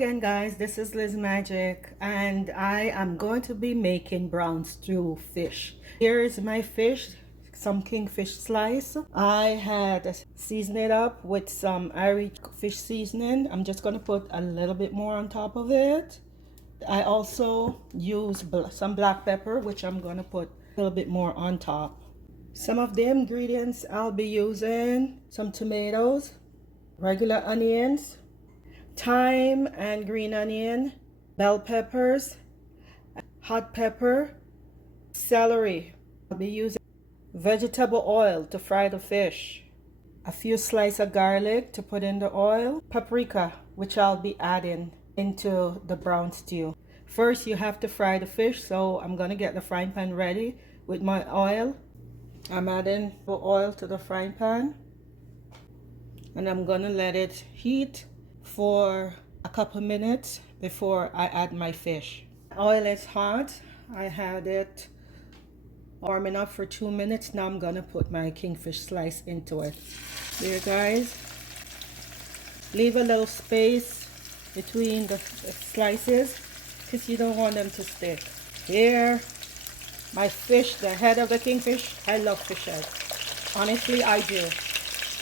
Again guys, this is Liz Magic and I am going to be making brown stew fish. Here is my fish, some kingfish slice. I had seasoned it up with some Irish fish seasoning. I'm just going to put a little bit more on top of it. I also use some black pepper, which I'm going to put a little bit more on top. Some of the ingredients I'll be using: some tomatoes, regular onions, thyme and green onion, bell peppers, hot pepper, celery. I'll be using vegetable oil to fry the fish, a few slices of garlic to put in the oil, paprika, which I'll be adding into the brown stew. First, you have to fry the fish, so I'm going to get the frying pan ready with my oil. I'm adding the oil to the frying pan and I'm going to let it heat for a couple minutes before I add my fish. Oil is hot. I had it warming up for 2 minutes. Now I'm gonna put my kingfish slice into it. There guys, leave a little space between the slices because you don't want them to stick. Here, my fish, the head of the kingfish. I love fish head. Honestly, I do.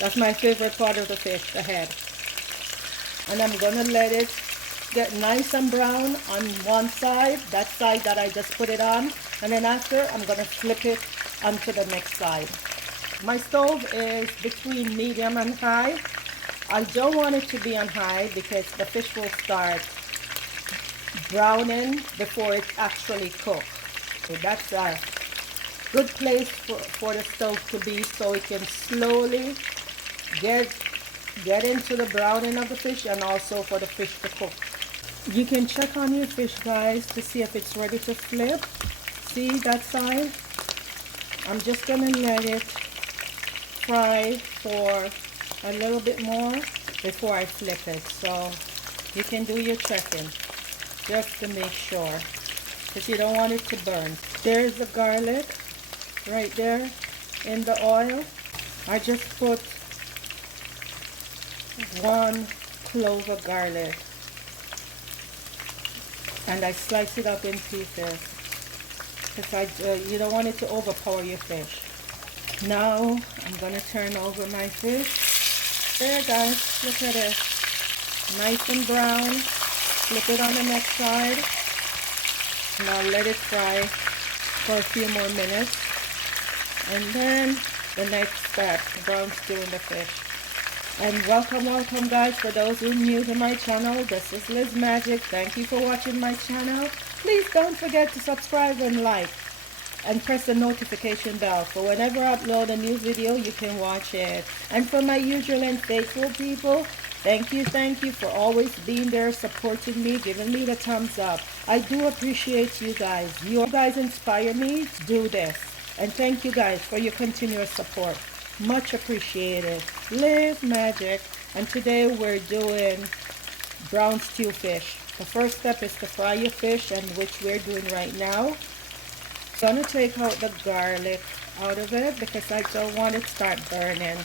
That's my favorite part of the fish, the head. And I'm gonna let it get nice and brown on one side, that side that I just put it on, and then after I'm gonna flip it onto the next side. My stove is between medium and high. I don't want it to be on high because the fish will start browning before it actually cooks. So that's a good place for the stove to be, so it can slowly get into the browning of the fish and also for the fish to cook. You can check on your fish guys to see if it's ready to flip. See that side? I'm just gonna let it fry for a little bit more before I flip it. So you can do your checking just to make sure, because you don't want it to burn. There's the garlic right there in the oil. I just put 1 clove of garlic and I slice it up in pieces because you don't want it to overpower your fish. Now I'm gonna turn over my fish. There guys, look at it, nice and brown. Flip it on the next side. Now let it fry for a few more minutes, and then the next step, brown stew in the fish. And welcome guys, for those who are new to my channel. This is Liz Magic. Thank you for watching my channel. Please don't forget to subscribe and like and press the notification bell for whenever I upload a new video you can watch it. And for my usual and faithful people, thank you for always being there, supporting me, giving me the thumbs up. I do appreciate you guys. You guys inspire me to do this, and thank you guys for your continuous support. Much appreciated. Liz Magic, and today we're doing brown stew fish. The first step is to fry your fish, and which we're doing right now. I'm gonna take out the garlic out of it because I don't want it to start burning.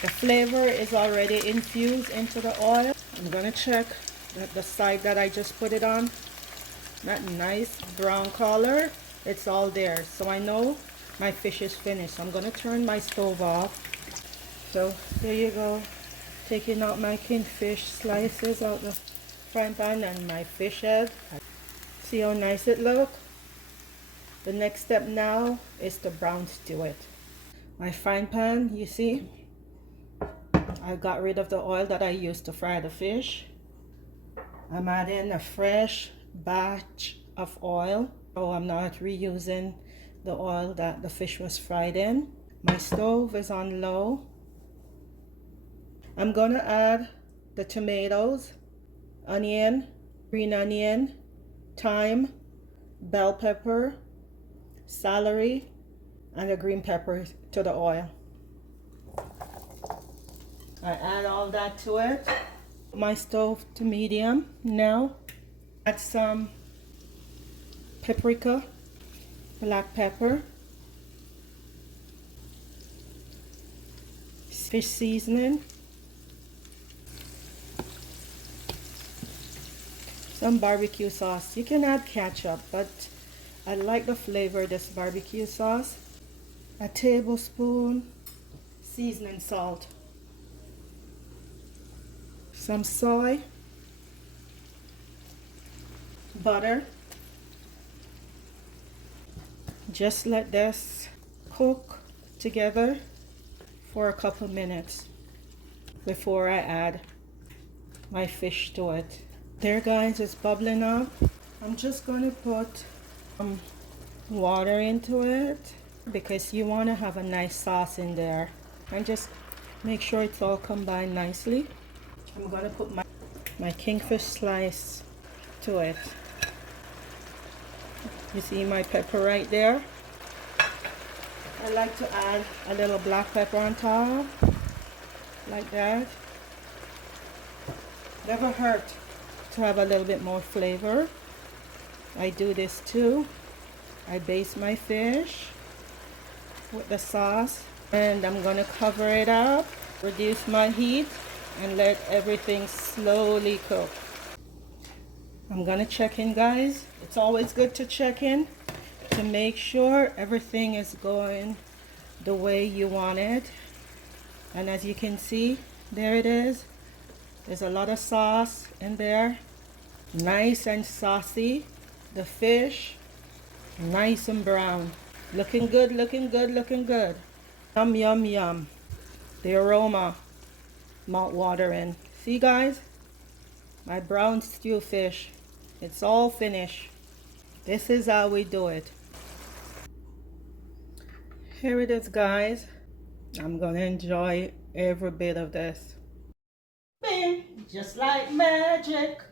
The flavor is already infused into the oil. I'm gonna check that the side that I just put it on, that nice brown color, it's all there, so I know my fish is finished. So I'm gonna turn my stove off. So there you go, taking out my kingfish slices out the frying pan and my fish head. See how nice it looks? The next step now is to brown stew it. My frying pan, you see, I got rid of the oil that I used to fry the fish. I'm adding a fresh batch of oil, so I'm not reusing the oil that the fish was fried in. My stove is on low. I'm gonna add the tomatoes, onion, green onion, thyme, bell pepper, celery, and the green pepper to the oil. I add all that to it. My stove to medium now. Add some paprika, black pepper, fish seasoning, some barbecue sauce. You can add ketchup, but I like the flavor of this barbecue sauce. A tablespoon seasoning salt, some soy, butter. Just let this cook together for a couple minutes before I add my fish to it. There guys, it's bubbling up. I'm just going to put some water into it because you want to have a nice sauce in there, and just make sure it's all combined nicely. I'm going to put my kingfish slice to it. You see my pepper right there? I like to add a little black pepper on top, like that. Never hurt to have a little bit more flavor. I do this too. I baste my fish with the sauce, and I'm gonna cover it up, reduce my heat, and let everything slowly cook. I'm gonna check in, guys. It's always good to check in to make sure everything is going the way you want it. And as you can see, there it is. There's a lot of sauce in there, nice and saucy. The fish, nice and brown. Looking good, looking good, looking good. Yum, yum, yum. The aroma, mouth watering. See guys, my brown stew fish, it's all finished. This is how we do it. Here it is guys. I'm gonna enjoy every bit of this. Bing, just like magic.